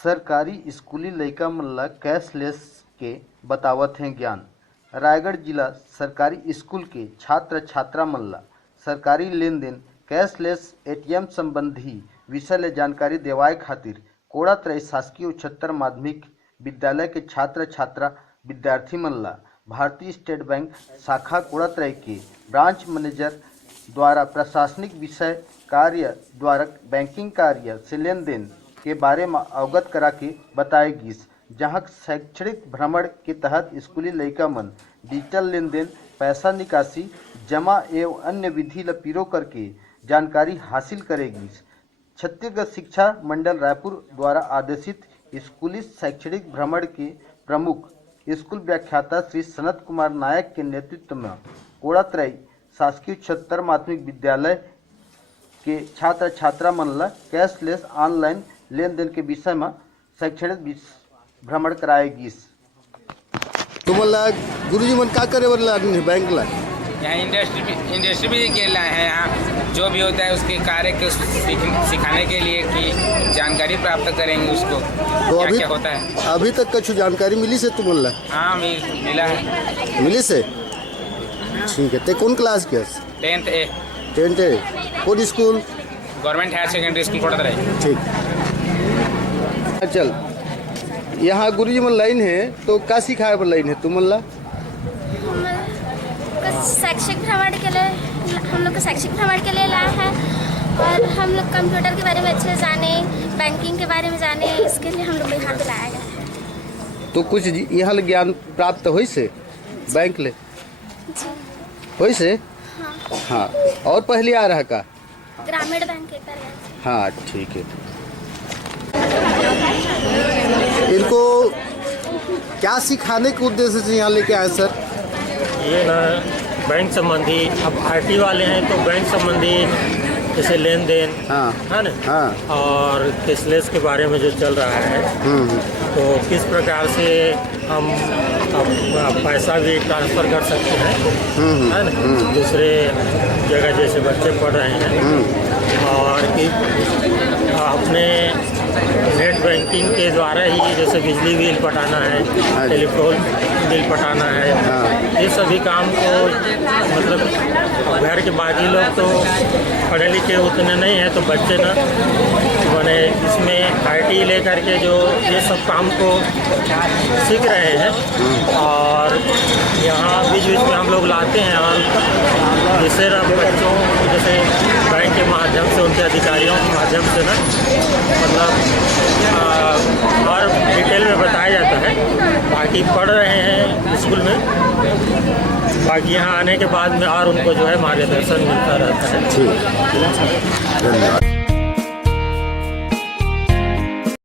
सरकारी स्कूली लइका मन ला कैशलेस के बतावत हैं ज्ञान। रायगढ़ जिला सरकारी स्कूल के छात्र छात्रा मन ला सरकारी लेन देन कैशलेस एटीएम संबंधी विषय ले जानकारी देवाए खातिर कोड़ातराई शासकीय उच्चतर माध्यमिक विद्यालय के छात्र छात्रा विद्यार्थी मन ला भारतीय स्टेट बैंक शाखा कोड़ातराई के ब्रांच मैनेजर द्वारा प्रशासनिक विषय कार्य द्वारा बैंकिंग कार्य से लेन देन के बारे में अवगत करा के बताएगी, जहां शैक्षणिक भ्रमण के तहत स्कूली लइका मन डिजिटल लेन देन, पैसा निकासी, जमा एवं अन्य विधि ल पीरो करके जानकारी हासिल करेगी। छत्तीसगढ़ शिक्षा मंडल रायपुर द्वारा आदेशित स्कूली शैक्षणिक भ्रमण के प्रमुख स्कूल व्याख्याता श्री सनत कुमार नायक के नेतृत्व में कोड़ातराई शासकीय उच्चतर माध्यमिक विद्यालय के छात्र छात्रा मन ला कैशलेस ऑनलाइन लेन देन के विषय में शैक्षणिक भ्रमण कराएगी। तुम्हाला गुरुजी मन का करे बर लागनी बैंक ला? यहाँ इंडस्ट्री भी खेलना है। यहाँ जो भी होता है उसके कार्य को सिखाने के लिए कि जानकारी प्राप्त करेंगे उसको तो क्या क्या होता है। अभी तक कुछ जानकारी मिली से तुम्हाला? हाँ मिला है। मिली से? ठीक है। ते कौन क्लास के? 10th A 10th A कौन school? Government higher secondary school Kodatarai. ठीक। चल यहाँ गुरुजी मन लाइन है तो का सिखाए बर लाइन है तुमला? शैक्षिक भ्रमण के लिए हम लोग को शैक्षिक भ्रमण के लिए लाए हैं और हम लोग कंप्यूटर के बारे में अच्छे जाने, बैंकिंग के बारे में जाने, इसके लिए हम लोग यहाँ पे लाया गया है। तो कुछ यहाँ ले ज्ञान प्राप्त हो से बैंक ले हो से? हाँ। और पहले आ रहा का? ग्रामीण बैंक के कर। हाँ ठीक है। इनको क्या सिखाने के उद्देश्य से यहाँ लेके आए सर? ये ना बैंक संबंधी, अब आरटी वाले हैं तो बैंक संबंधी जैसे लेन देन, हाँ है ना, हाँ, और कैशलेस के बारे में जो चल रहा है तो किस प्रकार से हम अब पैसा भी ट्रांसफ़र कर सकते हैं, है ना, दूसरे जगह जैसे बच्चे पढ़ रहे हैं और कि अपने नेट बैंकिंग के द्वारा ही जैसे बिजली बिल पटाना है, टेलीफोन बिल पटाना है, ये सभी काम को मतलब घर के बाकी लोग तो पढ़े लिखे उतने नहीं हैं तो बच्चे ना मैंने इसमें आईटी लेकर के जो ये सब काम को सीख रहे हैं और यहाँ बीच बीच में हम लोग लाते हैं और जिससे बच्चों जैसे बैंक के माध्यम से उनके अधिकारियों के माध्यम से ना मतलब और डिटेल में बताया जाता है। बाकी पढ़ रहे हैं स्कूल में, बाकी यहाँ आने के बाद में और उनको जो है मार्गदर्शन मिलता रहता है। ठीक। धन्यवाद।